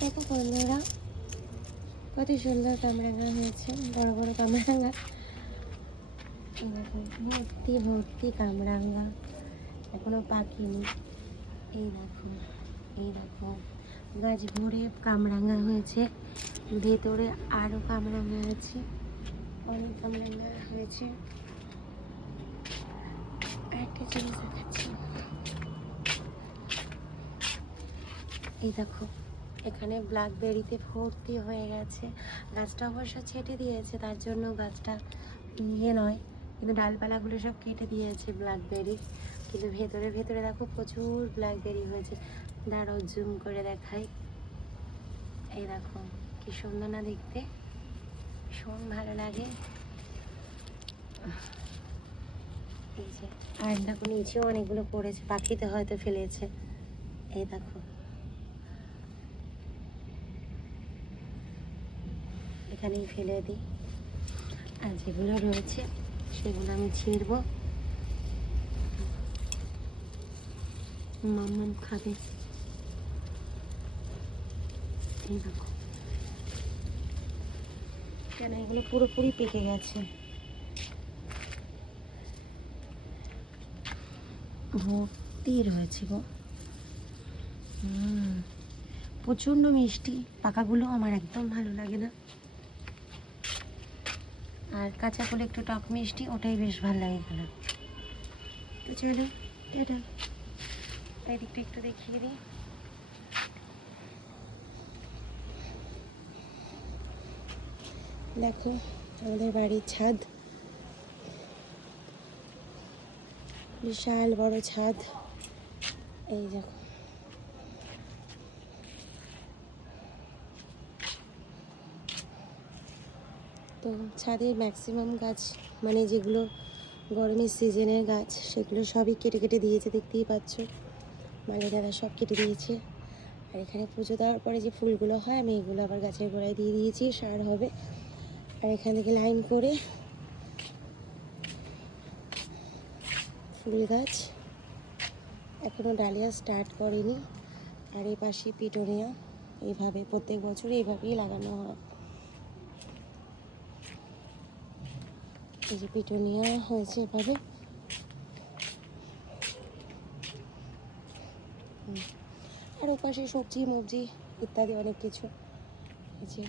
দেখো বন্ধুরা, কত সুন্দর কামরাঙা হয়েছে, বড় বড় কামরাঙা। এরকম ভর্তি ভর্তি কামরাঙা, এখনো পাকেনি। এই দেখো, এই দেখো, গাছ ভরে কামরাঙা হয়েছে, ভেতরে আরো কামরাঙা আছে, অনেক কামরাঙা হয়েছে। একটা জিনিস দেখাচ্ছি, এই দেখো, এখানে ব্ল্যাকবেরিতে ভর্তি হয়ে গেছে। গাছটা অবশ্য ছেটে দিয়েছে, তার জন্য গাছটা নয়, কিন্তু ডালপালাগুলো সব কেটে দিয়েছে ব্ল্যাকবেরি। কিন্তু ভেতরে ভেতরে দেখো প্রচুর ব্ল্যাকবেরি হয়েছে। দাঁড়াও জুম করে দেখাই। এই দেখো কি সুন্দর না দেখতে, ভীষণ ভালো লাগে। এই যে, আর দেখো নিচেও অনেকগুলো পড়েছে, পাখিতে হয়তো ফেলেছে। এই দেখো, এখানেই ফেলে দিই। আর যেগুলো রয়েছে সেগুলো আমি ছিঁড়বো, মাম্মাম খাবে। এই দেখো, কেন এগুলো পুরোপুরি পেকে গেছে, ভর্তি রয়েছে গো। প্রচণ্ড মিষ্টি, পাকাগুলো আমার একদম ভালো লাগে না, আর কাঁচাগুলো একটু টক মিষ্টি, ওটাই বেশ ভালো লাগে খেলা। তো চলো, এটা এই দিকটা একটু দেখিয়ে দিই। দেখো আমাদের বাড়ির ছাদ, বিশাল বড় ছাদ। এই দেখো, তো ছাদের ম্যাক্সিমাম গাছ, মানে যেগুলো গরমের সিজনের গাছ, সেগুলো সবই কেটে কেটে দিয়েছে, দেখতেই পাচ্ছ। মালি দাদা সব কেটে দিয়েছে। আর এখানে পুজো দেওয়ার পরে যে ফুলগুলো হয়, আমি এগুলো আবার গাছের গোড়ায় দিয়ে দিয়েছি, সার হবে। আর এখান থেকে লাইন করে ফুল গাছ, এখনও ডালিয়া স্টার্ট করেনি। আর এই পাশে পিটুনিয়া, এইভাবে প্রত্যেক বছর এইভাবেই লাগানো হয়। এই যে পিটুনিয়া হয়েছে এভাবে। আর ওপাশে সবজি মবজি ইত্যাদি অনেক কিছু। এই যে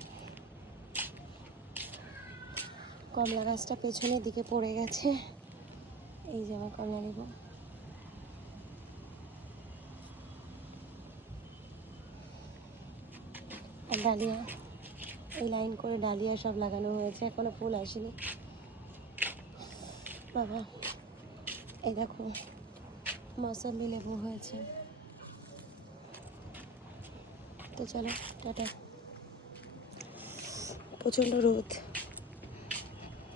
কমলা গাছটা পেছনের দিকে পড়ে গেছে। এই যে আমার কমলা লেবু, আর ডালিয়া, এই লাইন করে ডালিয়া সব লাগানো হয়েছে, এখনো ফুল আসেনি বাবা। এই দেখো মৌসম্বি লেবু হয়েছে। তো চলো টাটা, প্রচণ্ড রোদ।